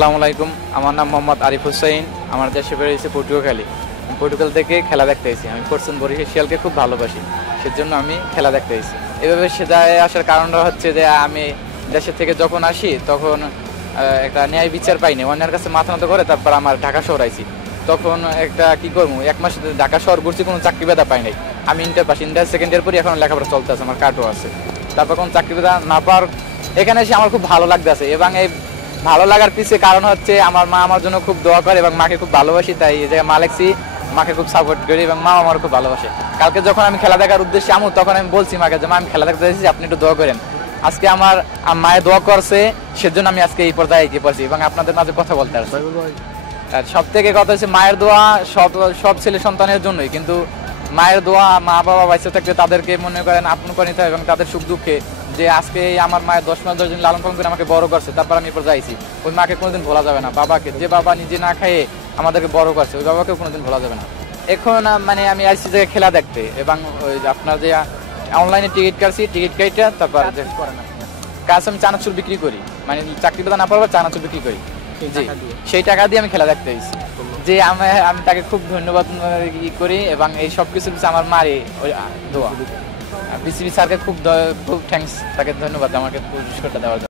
আসসালামু আলাইকুম, আমার নাম মোহাম্মদ আরিফ হুসাইন। আমার দেশে বেরিয়েছে পর্তুগালে। পর্তুগাল থেকে খেলা দেখতে এসেছি। আমি ফরচুন বরিশালকে খুব ভালোবাসি, সেজন্য আমি খেলা দেখতে এসেছি। এভাবে সেজায় আসার কারণটা হচ্ছে যে আমি দেশের থেকে যখন আসি তখন একটা ন্যায় বিচার পাইনি, অন্যের কাছে মাথা নত করে তারপর আমার ঢাকা শহর আইছি। তখন একটা কি করবো, 1 মাস ঢাকা শহর ঘুরছি, কোনো চাকরি বেদা পাই নাই। আমি inter pass, inter second year পরে এখন লেখাপড়া চলতে আছে, আমার কার্ডও আছে। তারপর কোনো চাকরি বেদা না পাওয়ার এখানে এসে আমার খুব ভালো লাগতেছে। এবং এই ভালো লাগার পিছিয়ে কারণ হচ্ছে আমার মা আমার জন্য খুব দোয়া করে এবং মাকে খুব ভালোবাসি, তাই এই জায়গায় মা লেগছি, মাকে খুব সাপোর্ট করি এবং মা আমার খুব ভালোবাসে। কালকে যখন আমি খেলা দেখার উদ্দেশ্যে আমু, তখন আমি বলছি মাকে যে মা আমি খেলা দেখতে এসেছি, আপনি একটু দোয়া করেন। আজকে আমার মায়ের দোয়া করছে, সেজন্য আমি আজকে এই পর্যায়ে এগিয়ে পড়ছি এবং আপনাদের মাঝে কথা বলতে আসছি। আর সব থেকে কথা হচ্ছে মায়ের দোয়া সব ছেলে সন্তানের জন্যই, কিন্তু মায়ের দোয়া, মা বাবা বাইসে থাকলে তাদেরকে মনে করেন আপন করে নিতে হয় এবং তাদের সুখ দুঃখে, যে আজকে আমার মায়ের 10 মাস 10 দিন লালন পালন করে আমাকে বড় করছে, তারপর আমি এরপর যাইছি, ওই মাকে কোনোদিন ভোলা যাবে না। বাবাকে, যে বাবা নিজে না খাইয়ে আমাদেরকে বড় করছে, ওই বাবাকেও কোনোদিন ভোলা যাবে না। এখন মানে আমি আসছি যে খেলা দেখতে, এবং ওই আপনার যে অনলাইনে টিকিট কাটছি, টিকিট কাইটা তারপর কাজ আমি চানাচুর বিক্রি করি, মানে চাকরি পেতে না পারবো চানাচুর বিক্রি করি, সেই টাকা দিয়ে আমি খেলা দেখতে এসেছি। যে আমি তাকে খুব ধন্যবাদ করি এবং এই সব কিছু আমার মারে দোয়া। বিসিবি স্যারকে খুব খুব থ্যাঙ্কস, তাকে ধন্যবাদ আমাকে পুরস্কারটা দেওয়ার জন্য।